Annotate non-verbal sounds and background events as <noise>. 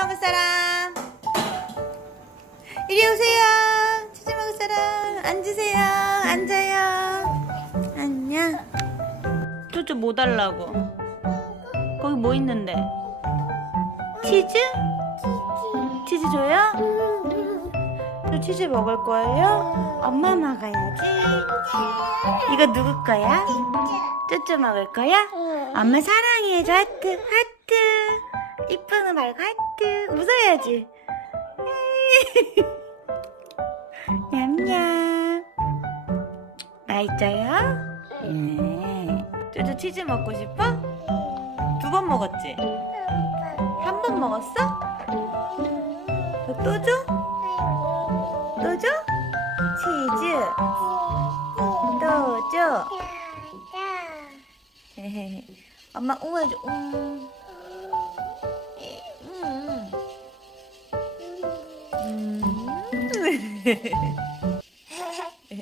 먹을 사람? 이리 오세요. 치즈 먹을 사람. 앉으세요. 앉아요. 안녕. 쪼쪼 뭐 달라고? 거기 뭐 있는데? 치즈? 치즈 줘요? 저 치즈 먹을 거예요? 엄마 먹어야지. 이거 누구 거야? 쪼쪼 먹을 거야? 엄마 사랑해줘 하트 하트 이쁜 거 말고 하트 웃어야지 <laughs> 냠냠 맛있어요? 예. 쪼쪼 치즈 먹고 싶어? 두 번 먹었지? 한 번 먹었어? 또 줘? 또 줘? 치즈 또 <laughs> 줘. 엄마 우아줘. 음. 음. 음. <laughs>